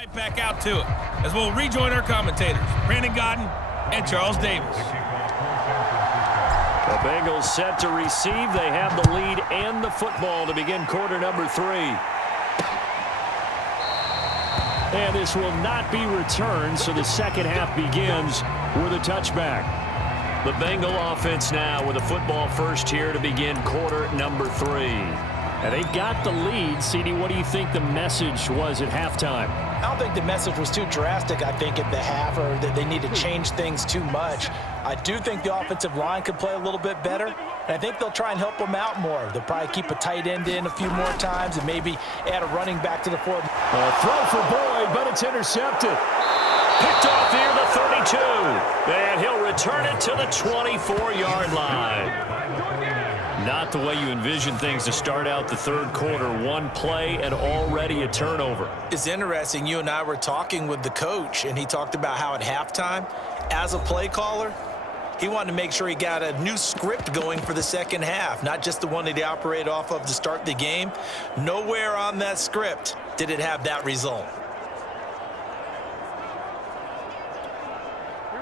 Right back out to it as we'll rejoin our commentators, Brandon Godden and Charles Davis. The Bengals set to receive. They have the lead and the football to begin quarter number 3. And this will not be returned, so the second half begins with a touchback. The Bengal offense now with a football first here to begin quarter number 3. And they've got the lead. CD, what do you think the message was at halftime? I don't think the message was too drastic, I think, at the half, or that they need to change things too much. I do think the offensive line could play a little bit better, and I think they'll try and help them out more. They'll probably keep a tight end in a few more times and maybe add a running back to the fourth. Throw for Boyd, but it's intercepted. Picked off near the 32, and he'll return it to the 24-yard line. Not the way you envision things to start out the third quarter. One play and already a turnover. It's interesting. You and I were talking with the coach, and he talked about how at halftime, as a play caller, he wanted to make sure he got a new script going for the second half, not just the one that he operated off of to start the game. Nowhere on that script did it have that result.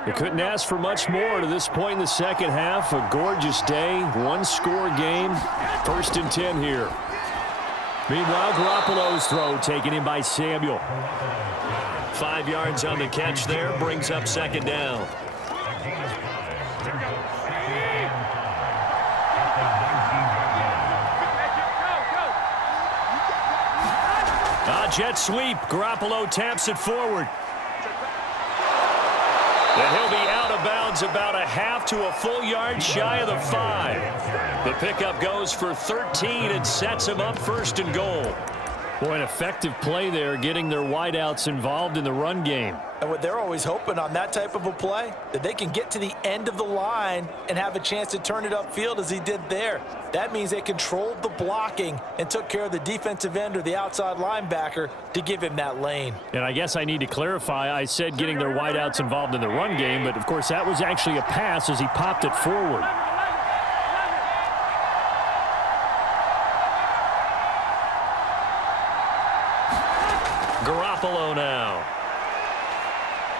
They couldn't ask for much more to this point in the second half. A gorgeous day, one-score game, 1st and 10 here. Meanwhile, Garoppolo's throw taken in by Samuel. 5 yards on the catch there, brings up second down. Jet sweep. Garoppolo taps it forward. And he'll be out of bounds about a half to a full yard shy of the 5. The pickup goes for 13 and sets him up 1st and goal. Boy, an effective play there, getting their wideouts involved in the run game. And what they're always hoping on that type of a play, that they can get to the end of the line and have a chance to turn it upfield as he did there. That means they controlled the blocking and took care of the defensive end or the outside linebacker to give him that lane. And I guess I need to clarify, I said getting their wideouts involved in the run game, but of course that was actually a pass as he popped it forward. Garoppolo now.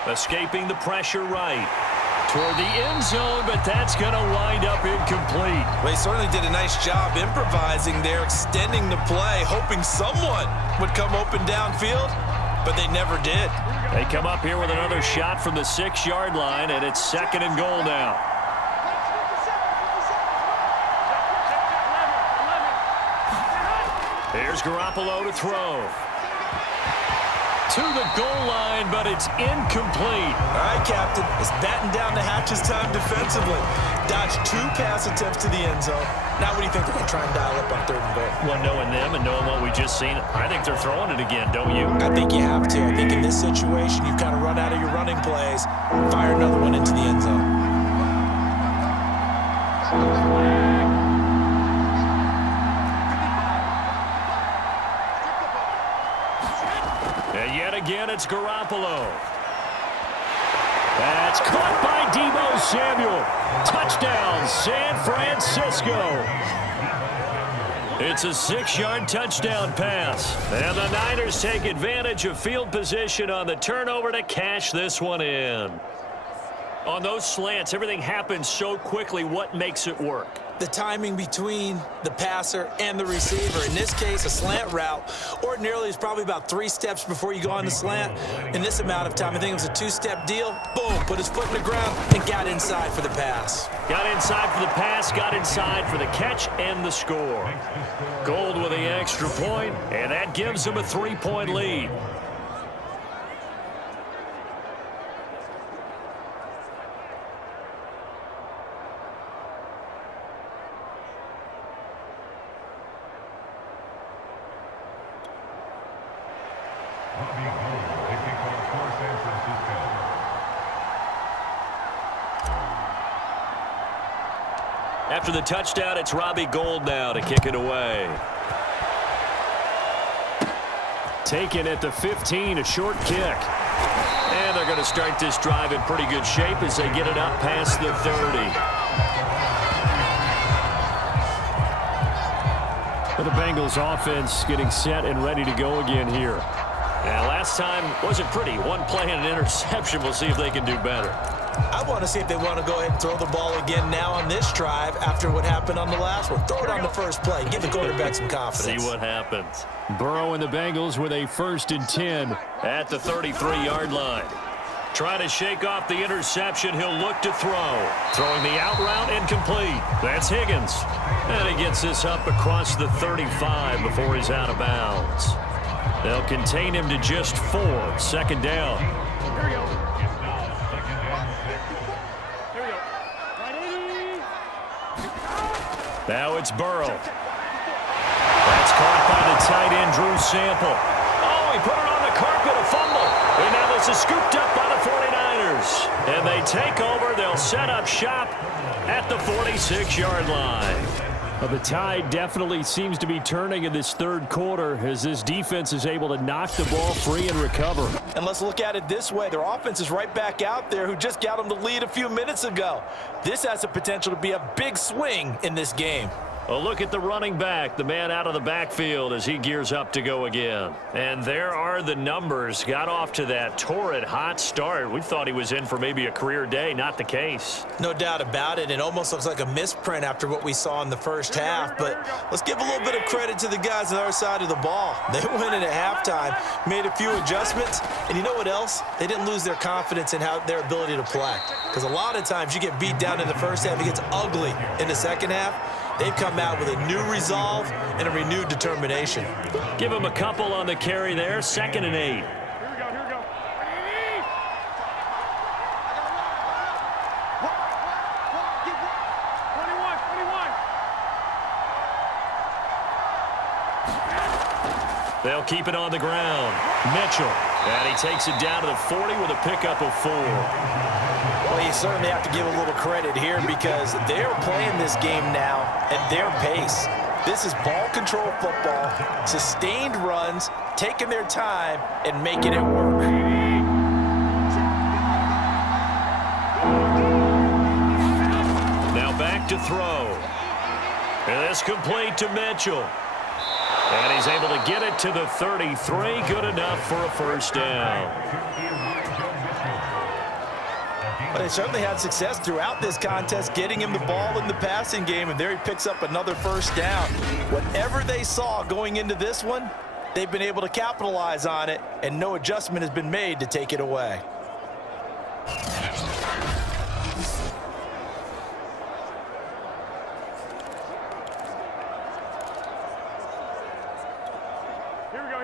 Escaping the pressure right. Toward the end zone, but that's going to wind up incomplete. Well, he certainly did a nice job improvising there, extending the play, hoping someone would come open downfield, but they never did. They come up here with another shot from the 6-yard line, and it's 2nd and goal now. Here's Garoppolo to throw. To the goal line, but it's incomplete. All right, Captain. It's batting down the hatches time defensively. Dodged 2 pass attempts to the end zone. Now what do you think they're going to try and dial up on 3rd and goal? Well, knowing them and knowing what we just seen, I think they're throwing it again, don't you? I think you have to. I think in this situation, you've kind of run out of your running plays. Fire another one into the end zone. And yet again, it's Garoppolo. That's caught by Deebo Samuel. Touchdown, San Francisco. It's a 6-yard touchdown pass. And the Niners take advantage of field position on the turnover to cash this one in. On those slants, everything happens so quickly. What makes it work? The timing between the passer and the receiver. In this case, a slant route ordinarily is probably about 3 steps before you go on the slant. In this amount of time, I think it was a 2-step deal. Boom, put his foot in the ground and got inside for the pass. Got inside for the pass, got inside for the catch and the score. Gold with the extra point, and that gives him a 3-point lead. After the touchdown, it's Robbie Gould now to kick it away. Taken at the 15, a short kick. And they're going to start this drive in pretty good shape as they get it up past the 30. But the Bengals offense getting set and ready to go again here. And last time wasn't pretty. One play and an interception. We'll see if they can do better. I want to see if they want to go ahead and throw the ball again now on this drive after what happened on the last one. Throw it on the first play. Give the quarterback some confidence. See what happens. Burrow and the Bengals with a 1st and 10 at the 33-yard line. Trying to shake off the interception. He'll look to throw. Throwing the out route incomplete. That's Higgins. And he gets this up across the 35 before he's out of bounds. They'll contain him to just 4. 2nd down. Here we go. Now it's Burrow. That's caught by the tight end, Drew Sample. Oh, he put it on the carpet, a fumble. And now this is scooped up by the 49ers. And they take over. They'll set up shop at the 46-yard line. Well, the tide definitely seems to be turning in this 3rd quarter as this defense is able to knock the ball free and recover. And let's look at it this way. Their offense is right back out there who just got them the lead a few minutes ago. This has the potential to be a big swing in this game. Well, look at the running back, the man out of the backfield as he gears up to go again. And there are the numbers. Got off to that torrid hot start. We thought he was in for maybe a career day. Not the case. No doubt about it. It almost looks like a misprint after what we saw in the first half. But let's give a little bit of credit to the guys on the other side of the ball. They went in at halftime, made a few adjustments. And you know what else? They didn't lose their confidence in their ability to play. Because a lot of times you get beat down in the first half. It gets ugly in the second half. They've come out with a new resolve and a renewed determination. Give him a couple on the carry there. 2nd and 8. Here we go, here we go. They'll keep it on the ground. Mitchell. And he takes it down to the 40 with a pickup of 4. Well, you certainly have to give a little credit here because they're playing this game now at their pace. This is ball control football, sustained runs, taking their time and making it work. Now back to throw. And this complete to Mitchell. And he's able to get it to the 33. Good enough for a 1st down. But they certainly had success throughout this contest, getting him the ball in the passing game, and there he picks up another 1st down. Whatever they saw going into this one, they've been able to capitalize on it, and no adjustment has been made to take it away.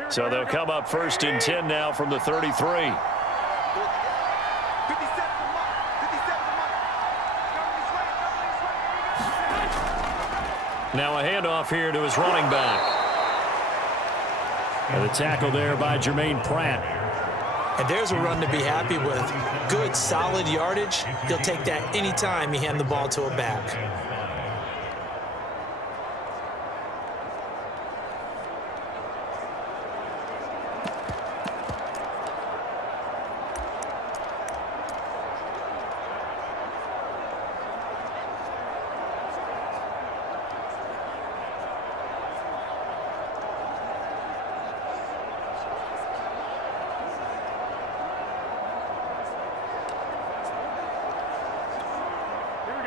So they'll come up 1st and 10 now from the 33. Now a handoff here to his running back. And the tackle there by Jermaine Pratt. And there's a run to be happy with. Good, solid yardage. He'll take that anytime you hand the ball to a back.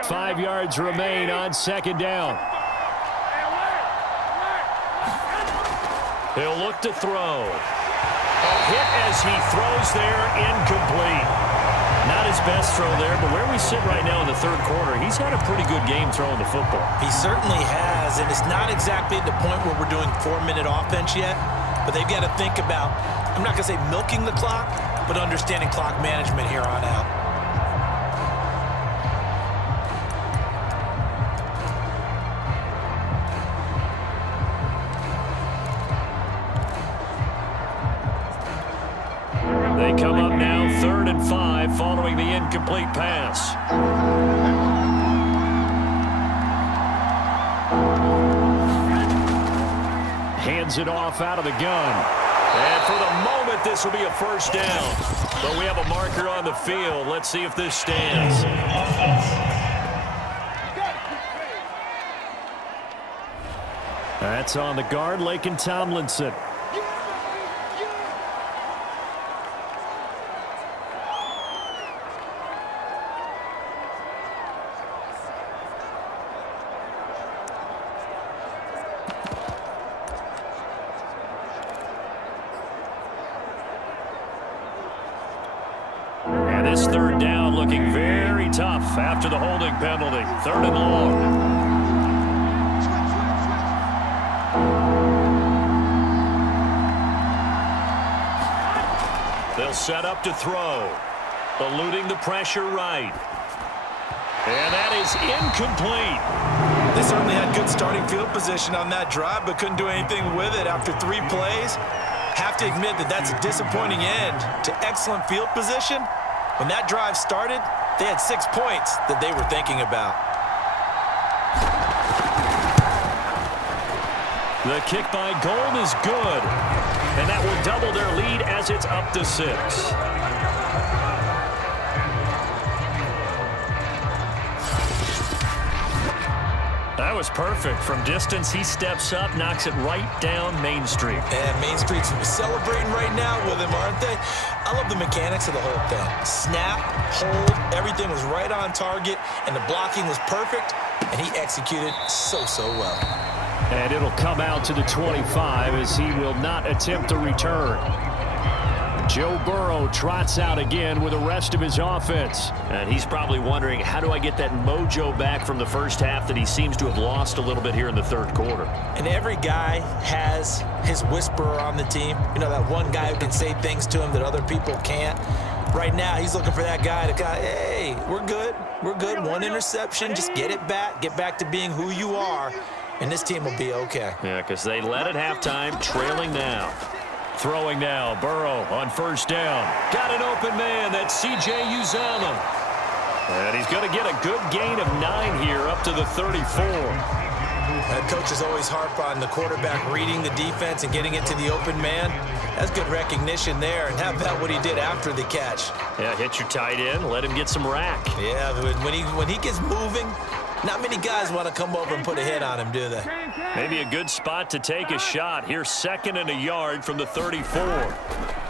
Five yards remain on 2nd down. He'll look to throw. A hit as he throws there, incomplete. Not his best throw there, but where we sit right now in the 3rd quarter, he's had a pretty good game throwing the football. He certainly has, and it's not exactly at the point where we're doing 4-minute offense yet, but they've got to think about, I'm not going to say milking the clock, but understanding clock management here on out. They come up now 3rd and 5 following the incomplete pass. Hands it off out of the gun. And for the moment, this will be a 1st down. But we have a marker on the field. Let's see if this stands. That's on the guard, Laken Tomlinson. this third down looking very tough after the holding penalty. 3rd and long. They'll set up to throw. Eluding the pressure right. And that is incomplete. They certainly had good starting field position on that drive, but couldn't do anything with it after 3 plays. Have to admit that that's a disappointing end to excellent field position. When that drive started, they had 6 points that they were thinking about. The kick by Gold is good. And that will double their lead as it's up to 6. That was perfect. From distance, he steps up, knocks it right down Main Street. And Main Street's celebrating right now with him, aren't they? I love the mechanics of the whole thing. Snap, hold, everything was right on target, and the blocking was perfect, and he executed so well. And it'll come out to the 25 as he will not attempt to return. Joe Burrow trots out again with the rest of his offense. And he's probably wondering, how do I get that mojo back from the first half that he seems to have lost a little bit here in the 3rd quarter? And every guy has his whisperer on the team. You know, that one guy who can say things to him that other people can't. Right now, he's looking for that guy to go, hey, we're good. We're good. 1 interception. Just get it back. Get back to being who you are. And this team will be okay. Yeah, because they led at halftime, trailing now. Throwing now, Burrow on 1st down. Got an open man, that's C.J. Uzomah. And he's going to get a good gain of 9 here up to the 34. Coaches always harp on the quarterback reading the defense and getting it to the open man. That's good recognition there. And how about what he did after the catch? Yeah, hit your tight end, let him get some rack. Yeah, when he gets moving, not many guys want to come over and put a hit on him, do they? Maybe a good spot to take a shot. Here's 2nd and a yard from the 34.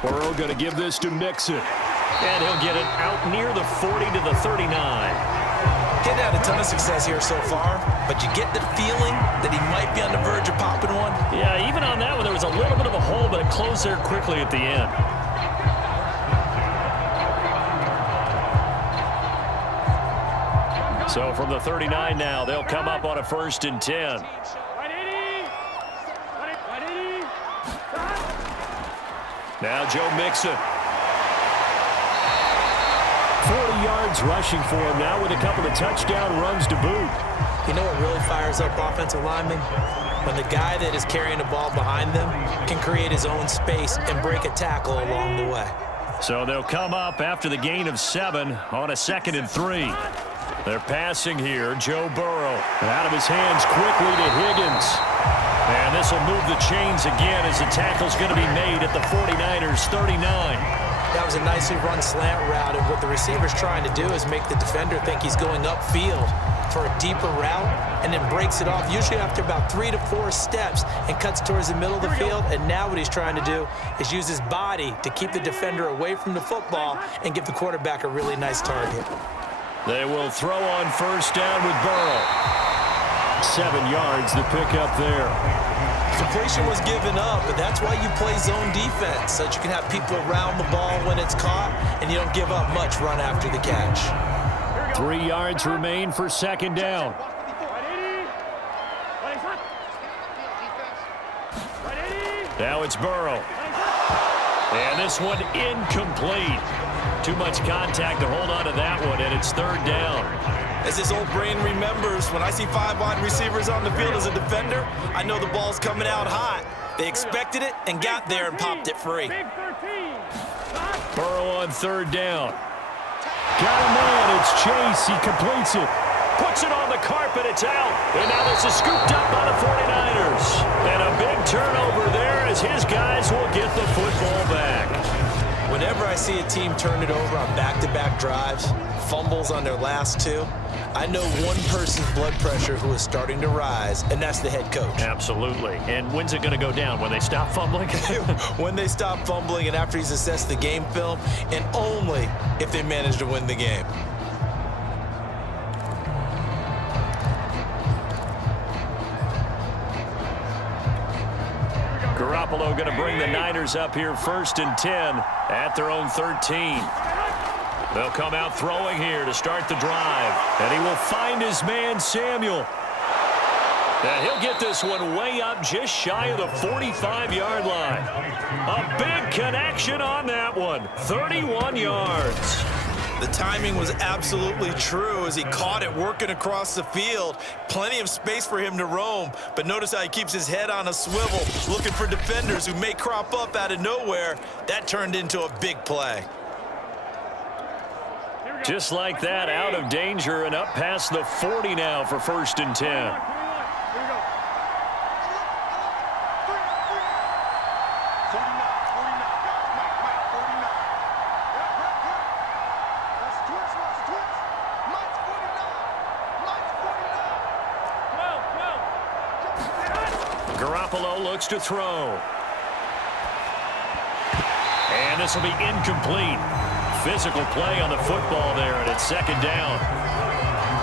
Burrow going to give this to Mixon. And he'll get it out near the 40 to the 39. He's had a ton of success here so far, but you get the feeling that he might be on the verge of popping one. Yeah, even on that one, there was a little bit of a hole, but it closed there quickly at the end. So from the 39 now, they'll come up on a 1st and 10. Now Joe Mixon. 40 yards rushing for him now with a couple of touchdown runs to boot. You know what really fires up offensive linemen? When the guy that is carrying the ball behind them can create his own space and break a tackle along the way. So they'll come up after the gain of 7 on a 2nd and 3. They're passing here. Joe Burrow out of his hands quickly to Higgins. And this will move the chains again as the tackle's going to be made at the 49ers 39. That was a nicely run slant route, and what the receiver's trying to do is make the defender think he's going upfield for a deeper route and then breaks it off, usually after about 3 to 4 steps, and cuts towards the middle of the field. And now what he's trying to do is use his body to keep the defender away from the football and give the quarterback a really nice target. They will throw on 1st down with Burrow. 7 yards, the pickup there. Completion was given up, but that's why you play zone defense, so that you can have people around the ball when it's caught, and you don't give up much run after the catch. 3 yards remain for 2nd down. Now it's Burrow. And this one incomplete. Too much contact to hold on to that one, and it's 3rd down. As his old brain remembers, when I see 5 wide receivers on the field as a defender, I know the ball's coming out hot. They expected it and got there and popped it free. Burrow on 3rd down. Got a man, it's Chase, he completes it. Puts it on the carpet, it's out. And now this is scooped up by the 49ers. And a big turnover there as his guys will get the football back. Whenever I see a team turn it over on back-to-back drives, fumbles on their last 2, I know one person's blood pressure who is starting to rise, and that's the head coach. Absolutely. And when's it going to go down? When they stop fumbling? When they stop fumbling and after he's assessed the game film, and only if they manage to win the game. Garoppolo going to bring the Niners up here 1st and 10 at their own 13. They'll come out throwing here to start the drive. And he will find his man, Samuel. And he'll get this one way up just shy of the 45-yard line. A big connection on that one. 31 yards. The timing was absolutely true as he caught it working across the field. Plenty of space for him to roam, but notice how he keeps his head on a swivel, looking for defenders who may crop up out of nowhere. That turned into a big play. Just like that, out of danger and up past the 40 now for 1st and 10. Looks to throw. And this will be incomplete. Physical play on the football there, and it's 2nd down.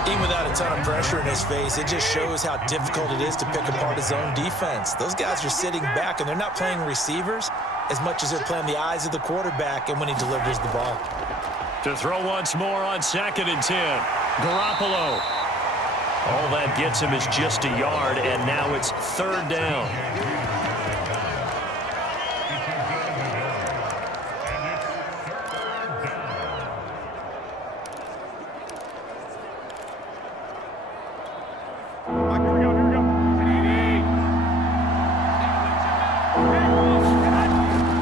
Even without a ton of pressure in his face, it just shows how difficult it is to pick apart his own defense. Those guys are sitting back, and they're not playing receivers as much as they're playing the eyes of the quarterback and when he delivers the ball. To throw once more on 2nd and 10. Garoppolo. All that gets him is just a yard, and now it's 3rd down.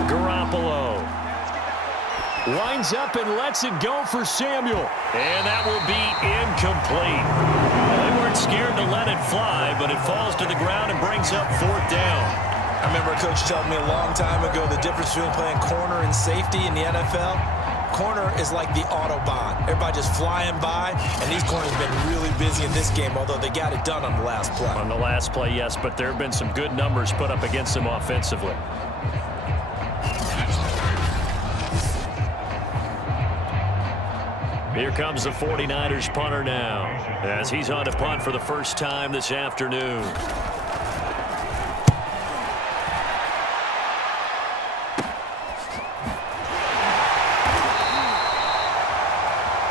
Garoppolo lines up and lets it go for Samuel, and that will be incomplete. They weren't scared to let it fly, but it falls to the ground and brings up 4th down. I remember a coach telling me a long time ago the difference between playing corner and safety in the NFL. Corner is like the Autobahn. Everybody just flying by, and these corners have been really busy in this game, although they got it done on the last play. On the last play, yes, but there have been some good numbers put up against them offensively. Here comes the 49ers punter now, as he's on to punt for the first time this afternoon.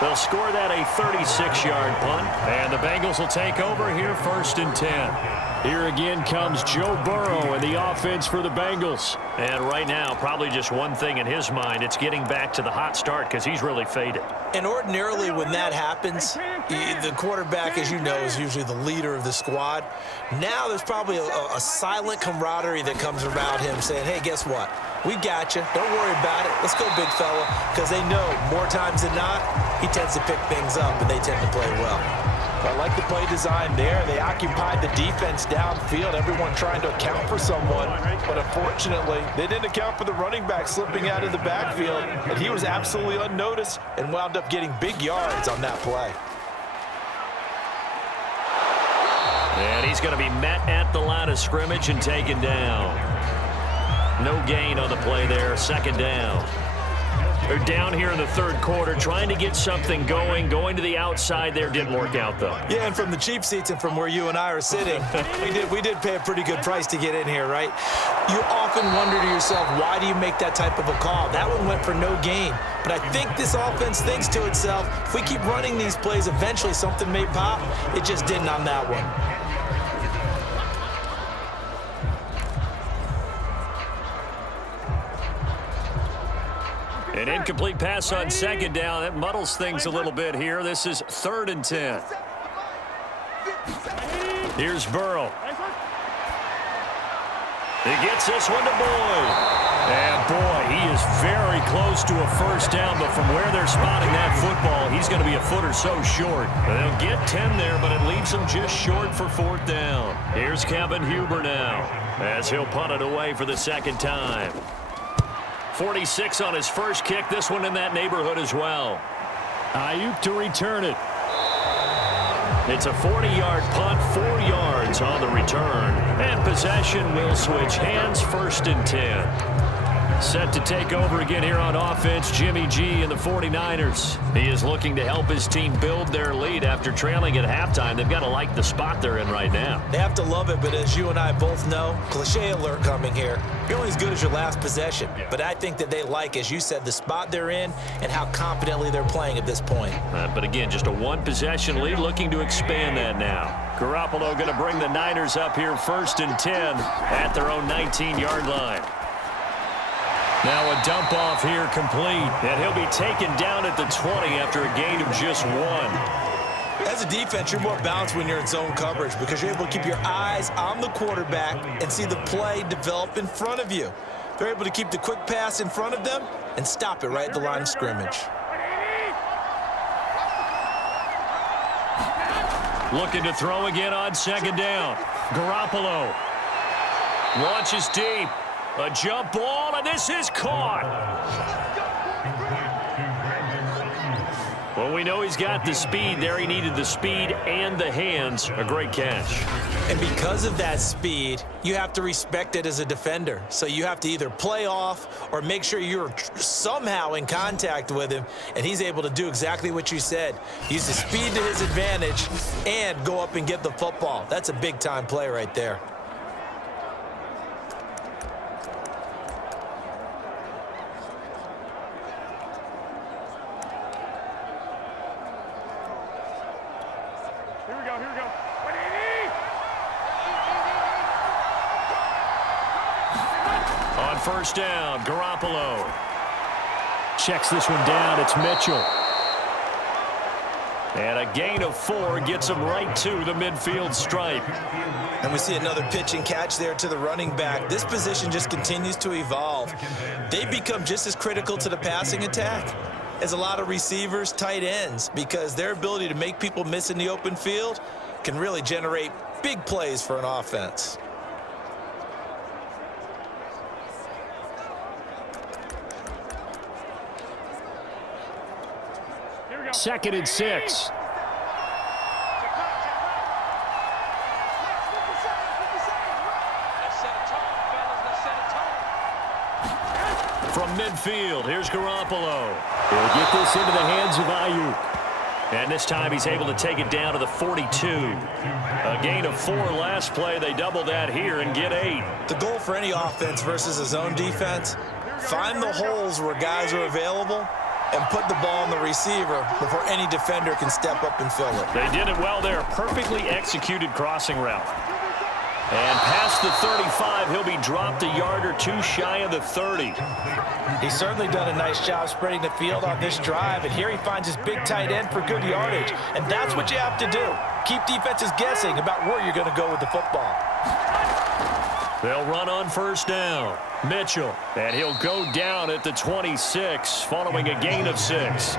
They'll score that a 36-yard punt, and the Bengals will take over here 1st and 10. Here again comes Joe Burrow and the offense for the Bengals. And right now, probably just one thing in his mind, it's getting back to the hot start because he's really faded. And ordinarily when that happens, the quarterback, as you know, is usually the leader of the squad. Now there's probably a silent camaraderie that comes around him saying, hey, guess what? We got you. Don't worry about it. Let's go, big fella. Because they know more times than not, he tends to pick things up, and they tend to play well. I like the play design there. They occupied the defense downfield, everyone trying to account for someone. But unfortunately, they didn't account for the running back slipping out of the backfield. And he was absolutely unnoticed and wound up getting big yards on that play. And he's going to be met at the line of scrimmage and taken down. No gain on the play there, 2nd down. They're down here in the 3rd quarter, trying to get something going to the outside there. Didn't work out, though. Yeah, and from the cheap seats and from where you and I are sitting, we did pay a pretty good price to get in here, right? You often wonder to yourself, why do you make that type of a call? That one went for no gain. But I think this offense thinks to itself, if we keep running these plays, eventually something may pop. It just didn't on that one. An incomplete pass on 2nd down. That muddles things a little bit here. This is 3rd and 10. Here's Burrow. He gets this one to Boyd. And, boy, he is very close to a 1st down, but from where they're spotting that football, he's going to be a foot or so short. They'll get 10 there, but it leaves him just short for 4th down. Here's Kevin Huber now, as he'll punt it away for the 2nd time. 46 on his first kick. This one in that neighborhood as well. Ayuk to return it. It's a 40-yard punt, 4 yards on the return. And possession will switch hands, 1st and 10. Set to take over again here on offense, Jimmy G and the 49ers. He is looking to help his team build their lead after trailing at halftime. They've got to like the spot they're in right now. They have to love it, but as you and I both know, cliche alert coming here. You're only as good as your last possession. But I think that they like, as you said, the spot they're in and how confidently they're playing at this point. But again, just a one-possession lead, looking to expand that now. Garoppolo going to bring the Niners up here 1st and 10 at their own 19-yard line. Now a dump off here complete, and he'll be taken down at the 20 after a gain of just 1. As a defense, you're more balanced when you're in zone coverage because you're able to keep your eyes on the quarterback and see the play develop in front of you. They're able to keep the quick pass in front of them and stop it right at the line of scrimmage. Looking to throw again on 2nd down. Garoppolo launches deep. A jump ball, and this is caught. Well, we know he's got the speed there. He needed the speed and the hands. A great catch. And because of that speed, you have to respect it as a defender. So you have to either play off or make sure you're somehow in contact with him, and he's able to do exactly what you said. Use the speed to his advantage and go up and get the football. That's a big-time play right there. Here we go. On 1st down, Garoppolo checks this one down. It's Mitchell. And a gain of 4 gets him right to the midfield stripe. And we see another pitch and catch there to the running back. This position just continues to evolve. They become just as critical to the passing attack as a lot of receivers, tight ends, because their ability to make people miss in the open field can really generate big plays for an offense. Here we go. 2nd and 6. From midfield, here's Garoppolo. He'll get this into the hands of Ayuk. And this time he's able to take it down to the 42. A gain of 4 last play. They double that here and get 8. The goal for any offense versus a zone defense, find the holes where guys are available and put the ball on the receiver before any defender can step up and fill it. They did it well there. Perfectly executed crossing route. And past the 35, he'll be dropped a yard or 2 shy of the 30. He's certainly done a nice job spreading the field on this drive, and here he finds his big tight end for good yardage. And that's what you have to do. Keep defenses guessing about where you're going to go with the football. They'll run on 1st down. Mitchell, and he'll go down at the 26 following a gain of 6.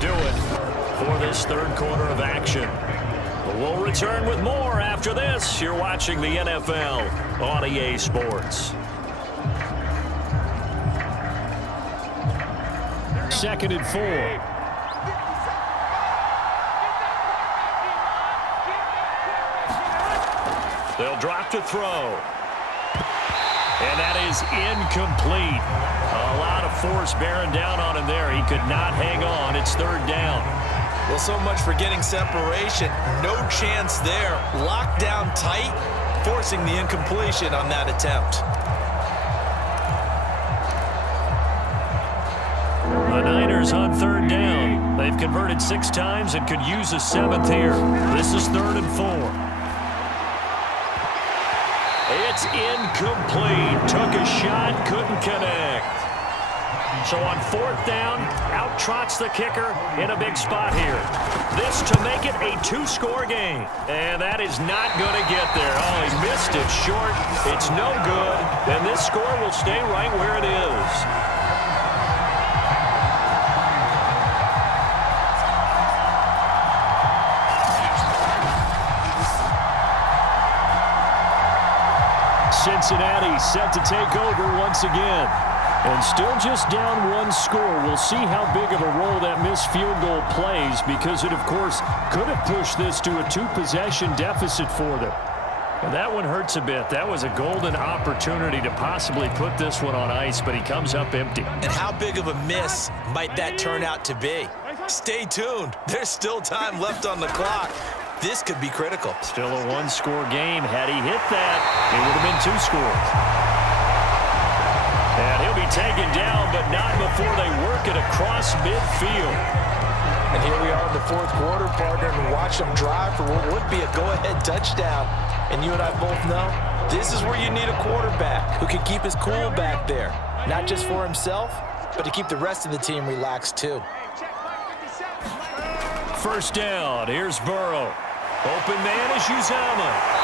Do it for this 3rd quarter of action. But we'll return with more after this. You're watching the NFL on EA Sports. 2nd and 4. They'll drop to throw. And that is incomplete. A lot of force bearing down on him there. He could not hang on. It's 3rd down. Well, so much for getting separation. No chance there. Locked down tight, forcing the incompletion on that attempt. The Niners on 3rd down. They've converted 6 times and could use a 7th here. This is 3rd and 4. It's incomplete. Took a shot, couldn't connect. So on 4th down, out trots the kicker in a big spot here. This to make it a 2-score game. And that is not going to get there. Oh, he missed it short. It's no good. And this score will stay right where it is. Cincinnati set to take over once again. And still just down one score. We'll see how big of a role that missed field goal plays because it, of course, could have pushed this to a two-possession deficit for them. And that one hurts a bit. That was a golden opportunity to possibly put this one on ice, but he comes up empty. And how big of a miss might that turn out to be? Stay tuned. There's still time left on the clock. This could be critical. Still a one-score game. Had he hit that, it would have been 2 scores. And he'll be taken down, but not before they work it across midfield. And here we are in the fourth quarter, partner, and watch them drive for what would be a go-ahead touchdown. And you and I both know this is where you need a quarterback who can keep his cool back there. Not just for himself, but to keep the rest of the team relaxed too. First down, here's Burrow. Open man is Uzama.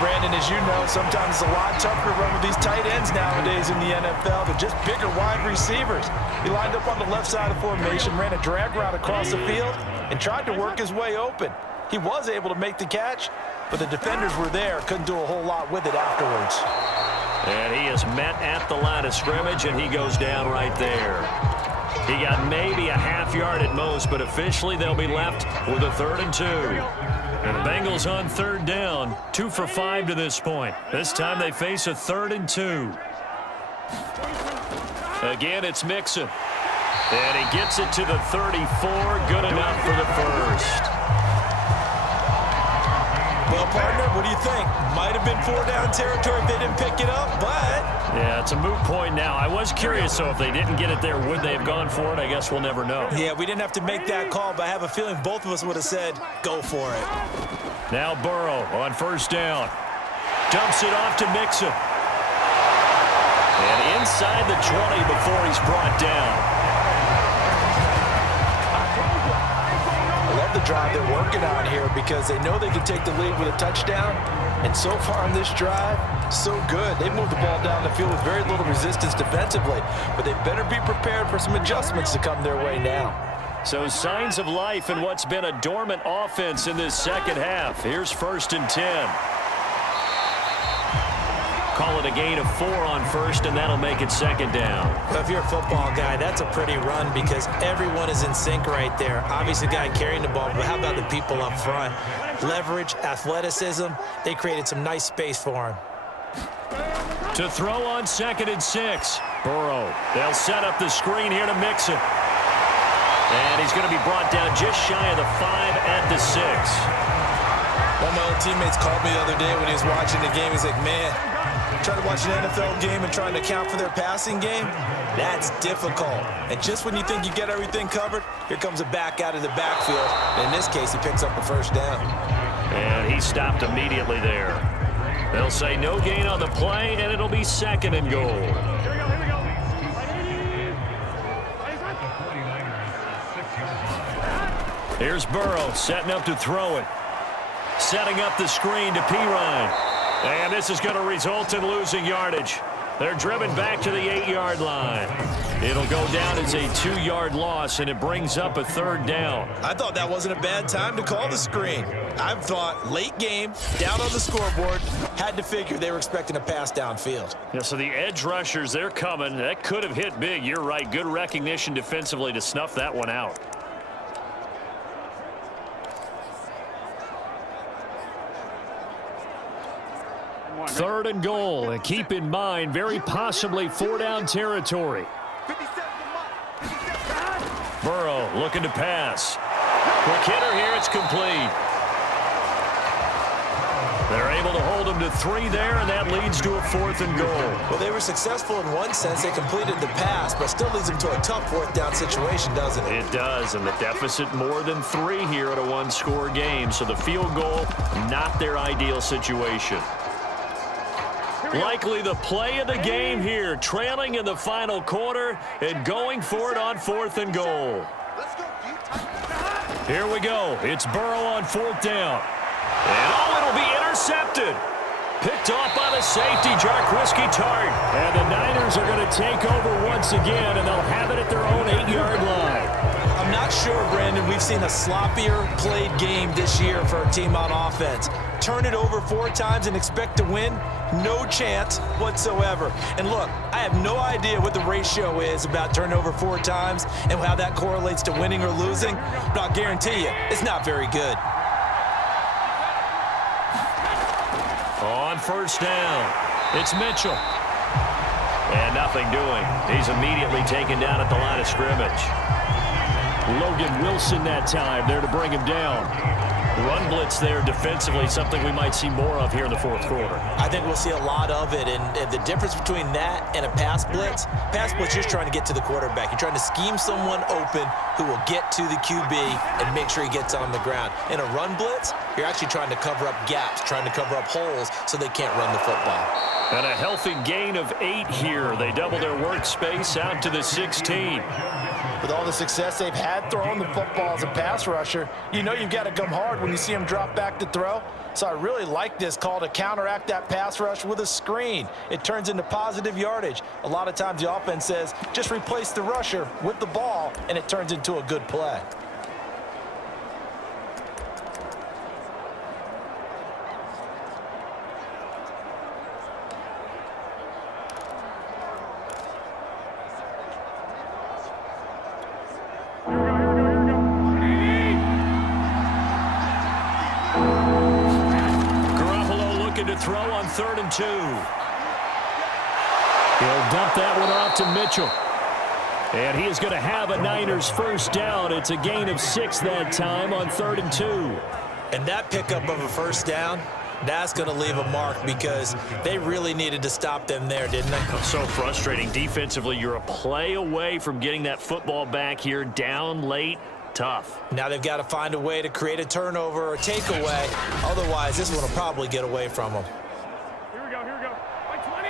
Brandon, as you know, sometimes it's a lot tougher to run with these tight ends nowadays in the NFL. They're just bigger wide receivers. He lined up on the left side of formation, ran a drag route across the field, and tried to work his way open. He was able to make the catch, but the defenders were there, couldn't do a whole lot with it afterwards. And he is met at the line of scrimmage, and he goes down right there. He got maybe a half yard at most, but officially they'll be left with a 3rd and 2. And the Bengals on 3rd down, 2 for 5 to this point. This time they face a 3rd and 2. Again, it's Mixon. And he gets it to the 34. Good enough for the first. Well, partner, what do you think? Might have been 4-down territory if they didn't pick it up, but... Yeah, it's a moot point now. I was curious, so if they didn't get it there, would they have gone for it? I guess we'll never know. Yeah, we didn't have to make that call, but I have a feeling both of us would have said, go for it. Now Burrow on 1st down. Dumps it off to Mixon. And inside the 20 before he's brought down. I love the drive they're working on here because they know they can take the lead with a touchdown. And so far on this drive, so good. They moved the ball down the field with very little resistance defensively, but they better be prepared for some adjustments to come their way now. So signs of life in what's been a dormant offense in this second half. Here's 1st and 10. Call it a gain of 4 on 1st, and that'll make it 2nd down. Well, if you're a football guy, that's a pretty run because everyone is in sync right there. Obviously, the guy carrying the ball, but how about the people up front? Leverage, athleticism, they created some nice space for him. To throw on 2nd and 6. Burrow. They'll set up the screen here to Mixon. And he's going to be brought down just shy of the 5 at the 6. One of my old teammates called me the other day when he was watching the game. He's like, man, trying to watch an NFL game and trying to account for their passing game, that's difficult. And just when you think you get everything covered, here comes a back out of the backfield. And in this case, he picks up a 1st down. And he stopped immediately there. They'll say no gain on the play, and it'll be 2nd and goal. Here's Burrow setting up to throw it. Setting up the screen to Pirine. And this is going to result in losing yardage. They're driven back to the 8-yard line. It'll go down as a 2-yard loss, and it brings up a 3rd down. I thought that wasn't a bad time to call the screen. I thought late game, down on the scoreboard, had to figure they were expecting a pass downfield. Yeah, so the edge rushers, they're coming. That could have hit big. You're right. Good recognition defensively to snuff that one out. Third and goal, and keep in mind, very possibly 4-down territory. Burrow looking to pass. Quick hitter here, it's complete. They're able to hold him to 3 there, and that leads to a 4th and goal. Well, they were successful in one sense. They completed the pass, but still leads them to a tough 4th down situation, doesn't it? It does, and the deficit more than 3 here at a 1-score game, so the field goal, not their ideal situation. Likely the play of the game here, trailing in the final quarter and going for it on 4th and goal. Here we go. It's Burrow on 4th down. And it'll be intercepted. Picked off by the safety, Jarquiski Tart. And the Niners are going to take over once again, and they'll have it at their own 8-yard line. I'm not sure, Brandon, we've seen a sloppier played game this year for our team on offense. Turn it over 4 times and expect to win? No chance whatsoever. And look, I have no idea what the ratio is about turnover 4 times and how that correlates to winning or losing, but I'll guarantee you, it's not very good. On first down, it's Mitchell. And nothing doing. He's immediately taken down at the line of scrimmage. Logan Wilson that time there to bring him down. Run blitz there defensively, something we might see more of here in the fourth quarter. I think we'll see a lot of it, and the difference between that and a pass blitz, you're trying to get to the quarterback. You're trying to scheme someone open who will get to the QB and make sure he gets on the ground. In a run blitz, you're actually trying to cover up gaps, trying to cover up holes so they can't run the football. And a healthy gain of 8 here. They double their workspace out to the 16. With all the success they've had throwing the football as a pass rusher, you know you've got to come hard when you see them drop back to throw. So I really like this call to counteract that pass rush with a screen. It turns into positive yardage. A lot of times the offense says, just replace the rusher with the ball, and it turns into a good play. To throw on 3rd and 2. He'll dump that one off to Mitchell. And he is going to have a Niners first down. It's a gain of 6 that time on 3rd and 2. And that pickup of a first down, that's going to leave a mark because they really needed to stop them there, didn't they? So frustrating. Defensively, you're a play away from getting that football back here down late. Tough. Now they've got to find a way to create a turnover or takeaway. Otherwise, this one will probably get away from them. Here we go, here we go. Like 20!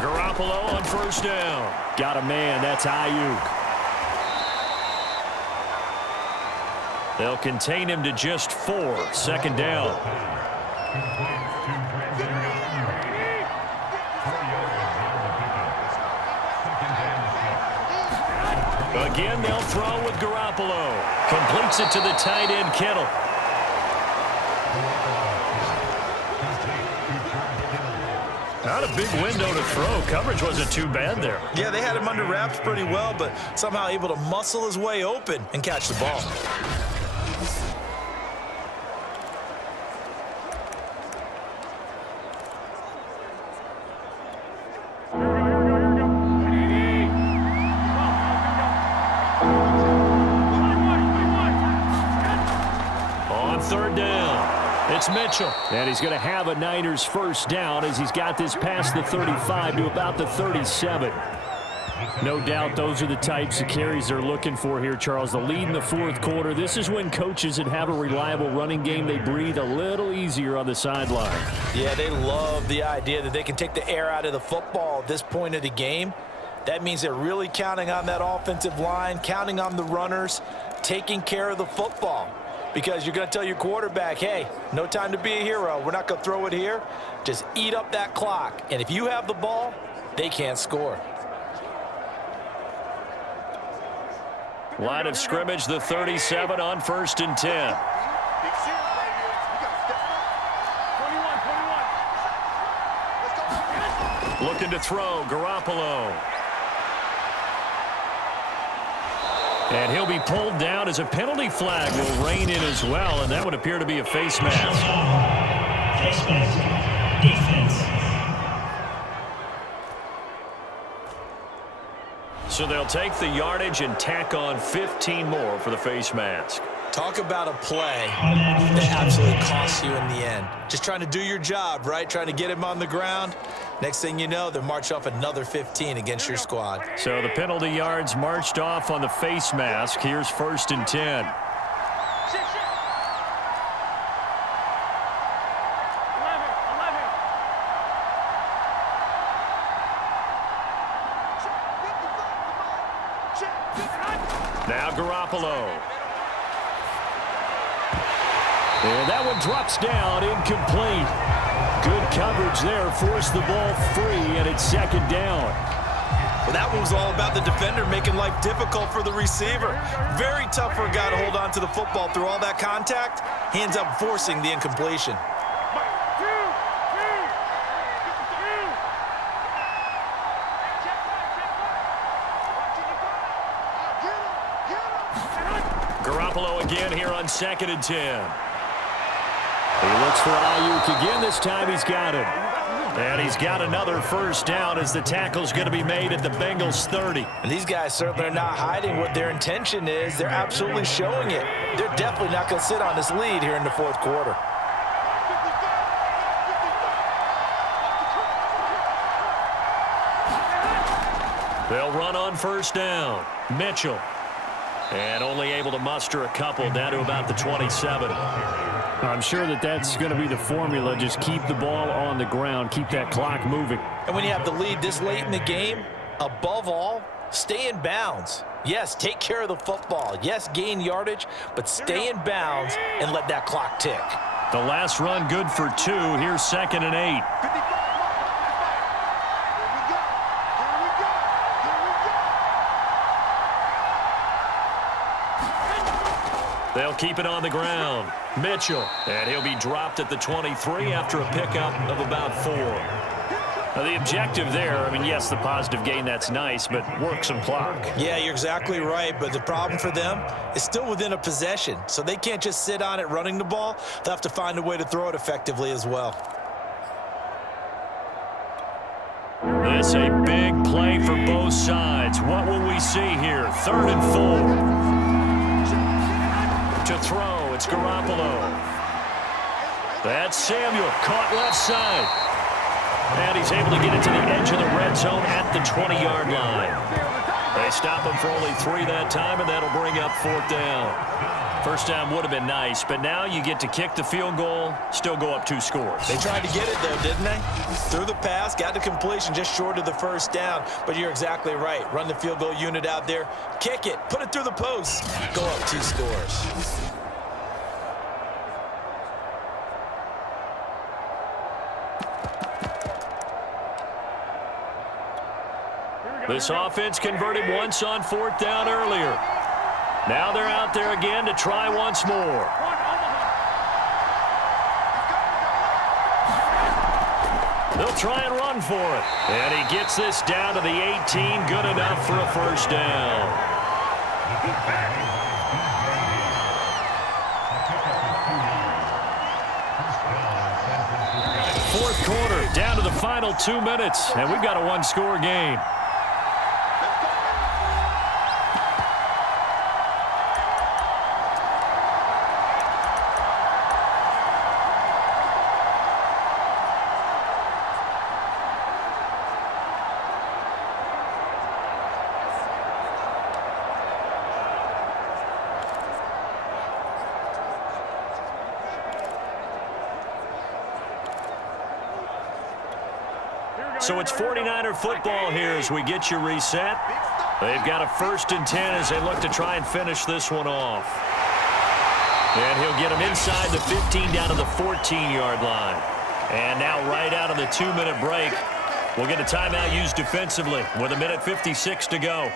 Garoppolo on first down. Got a man. That's Ayuk. They'll contain him to just 4. 2nd down. Again, they'll throw with Garoppolo. Completes it to the tight end, Kittle. Not a big window to throw. Coverage wasn't too bad there. Yeah, they had him under wraps pretty well, but somehow able to muscle his way open and catch the ball. It's Mitchell. And he's going to have a Niners first down as he's got this past the 35 to about the 37. No doubt those are the types of carries they're looking for here, Charles. The lead in the fourth quarter. This is when coaches that have a reliable running game, they breathe a little easier on the sideline. Yeah, they love the idea that they can take the air out of the football at this point of the game. That means they're really counting on that offensive line, counting on the runners, taking care of the football. Because you're going to tell your quarterback, hey, no time to be a hero. We're not going to throw it here. Just eat up that clock. And if you have the ball, they can't score. Line of scrimmage, the 37 on 1st and 10. 21. Looking to throw, Garoppolo. And he'll be pulled down as a penalty flag will rein in as well, and that would appear to be a face mask. Face mask. Defense. So they'll take the yardage and tack on 15 more for the face mask. Talk about a play that absolutely costs you in the end. Just trying to do your job, right? Trying to get him on the ground. Next thing you know, they'll march off another 15 against your squad. So the penalty yards marched off on the face mask. Here's 1st and 10. Now Garoppolo. And that one drops down, incomplete. Good coverage there, forced the ball free, and it's 2nd down. Well, that one was all about the defender making life difficult for the receiver. Very tough for a guy to hold on to the football through all that contact. He ends up forcing the incompletion. Garoppolo again here on 2nd and 10. He looks for Ayuk again. This time he's got him. And he's got another first down as the tackle's going to be made at the Bengals 30. And these guys certainly are not hiding what their intention is. They're absolutely showing it. They're definitely not going to sit on this lead here in the fourth quarter. They'll run on first down. Mitchell. And only able to muster a couple down to about the 27. I'm sure that's going to be the formula. Just keep the ball on the ground. Keep that clock moving. And when you have the lead this late in the game, above all, stay in bounds. Yes, take care of the football. Yes, gain yardage, but stay in bounds and let that clock tick. The last run good for 2. Here's 2nd and 8. They'll keep it on the ground. Mitchell. And he'll be dropped at the 23 after a pickup of about 4. Now, the objective there, I mean, yes, the positive gain, that's nice, but work some clock. Yeah, you're exactly right, but the problem for them is still within a possession, so they can't just sit on it running the ball. They'll have to find a way to throw it effectively as well. This a big play for both sides. What will we see here? 3rd and 4. To throw, it's Garoppolo. That's Samuel, caught left side. And he's able to get it to the edge of the red zone at the 20-yard line. They stop him for only 3 that time, and that'll bring up 4th down. First down would have been nice, but now you get to kick the field goal, still go up 2 scores. They tried to get it, though, didn't they? Threw the pass, got the completion just short of the first down. But you're exactly right. Run the field goal unit out there, kick it, put it through the post, go up 2 scores. This offense converted once on 4th down earlier. Now they're out there again to try once more. They'll try and run for it. And he gets this down to the 18. Good enough for a first down. Fourth quarter, down to the final 2 minutes. And we've got a 1-score game. So it's 49er football here as we get you reset. They've got a 1st and 10 as they look to try and finish this one off. And he'll get them inside the 15 down to the 14-yard line. And now right out of the 2-minute break, we'll get a timeout used defensively with 1:56 to go.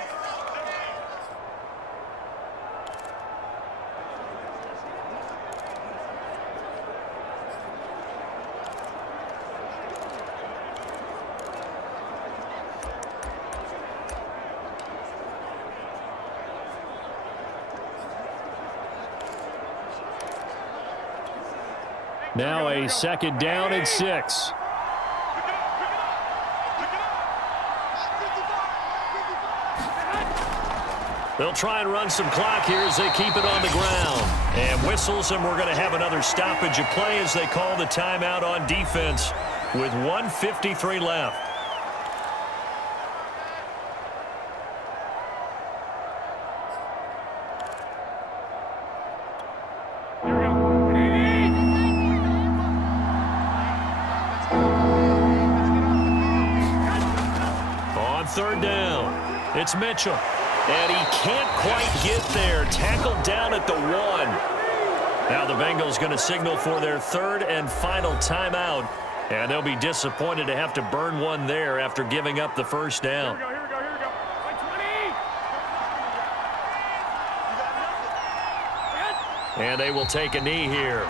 Now a 2nd down and 6. They'll try and run some clock here as they keep it on the ground. And whistles, and we're going to have another stoppage of play as they call the timeout on defense with 1:53 left. On 3rd down, it's Mitchell. And he can't quite get there. Tackled down at the 1. Now the Bengals going to signal for their 3rd and final timeout. And they'll be disappointed to have to burn one there after giving up the first down. Here we go. And they will take a knee here.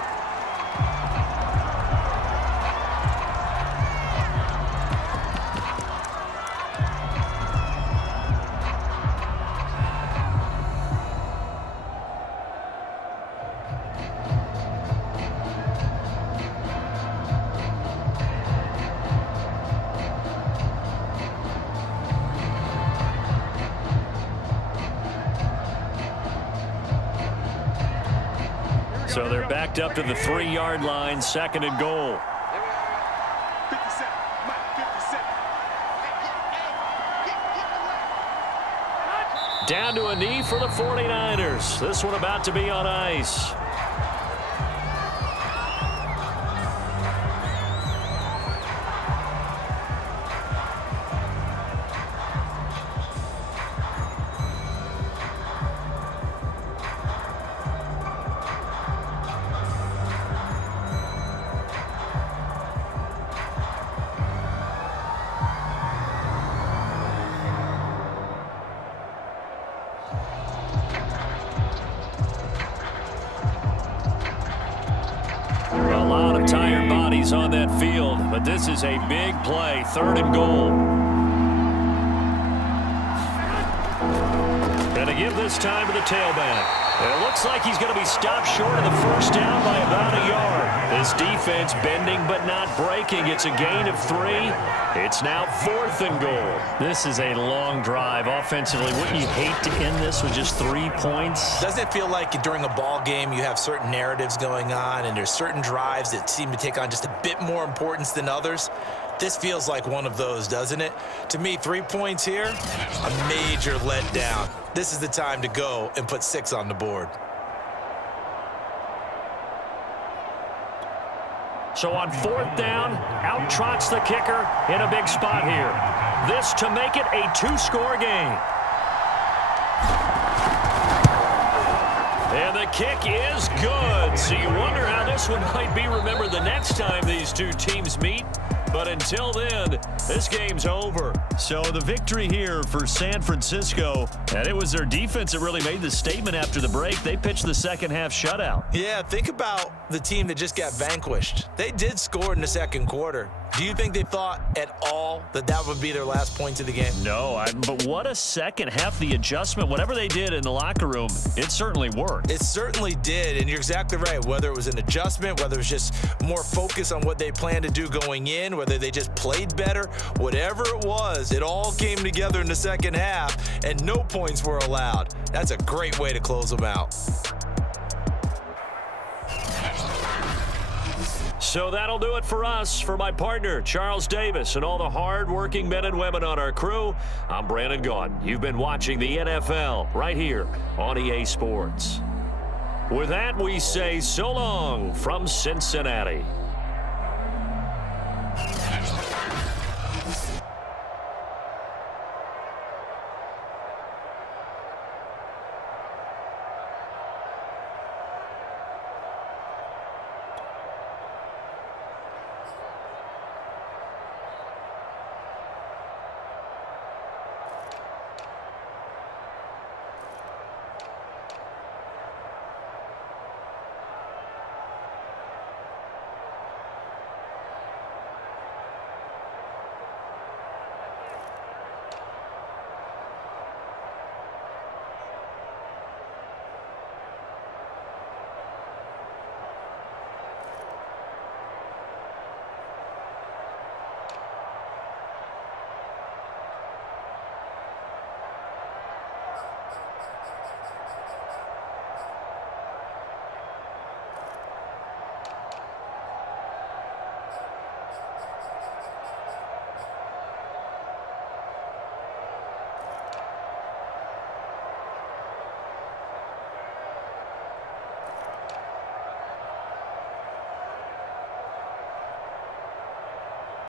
So they're backed up to the 3-yard line, 2nd and goal. Down to a knee for the 49ers. This one about to be on ice. A lot of tired bodies on that field, but this is a big play, 3rd and goal. And to give this time to the tailback. And it looks like he's going to be stopped short of the 1st down by about a yard. This defense bending but not breaking. It's a gain of 3. It's now 4th and goal. This is a long drive offensively. Wouldn't you hate to end this with just 3 points? Doesn't it feel like during a ball game you have certain narratives going on and there's certain drives that seem to take on just a bit more importance than others? This feels like one of those, doesn't it? To me, 3 points here, a major letdown. This is the time to go and put 6 on the board. So on 4th down, out trots the kicker in a big spot here. This to make it a 2-score game. And the kick is good. So you wonder how this one might be remembered the next time these two teams meet. But until then, this game's over. So the victory here for San Francisco, and it was their defense that really made the statement after the break. They pitched the second-half shutout. Yeah, think about the team that just got vanquished. They did score in the 2nd quarter. Do you think they thought at all that that would be their last points of the game? No, but what a second half. The adjustment, whatever they did in the locker room, it certainly worked. It certainly did, and you're exactly right. Whether it was an adjustment, whether it was just more focus on what they planned to do going in, whether they just played better, whatever it was, it all came together in the 2nd half, and no points were allowed. That's a great way to close them out. So that'll do it for us. For my partner, Charles Davis, and all the hard-working men and women on our crew, I'm Brandon Gaudin. You've been watching the NFL right here on EA Sports. With that, we say so long from Cincinnati.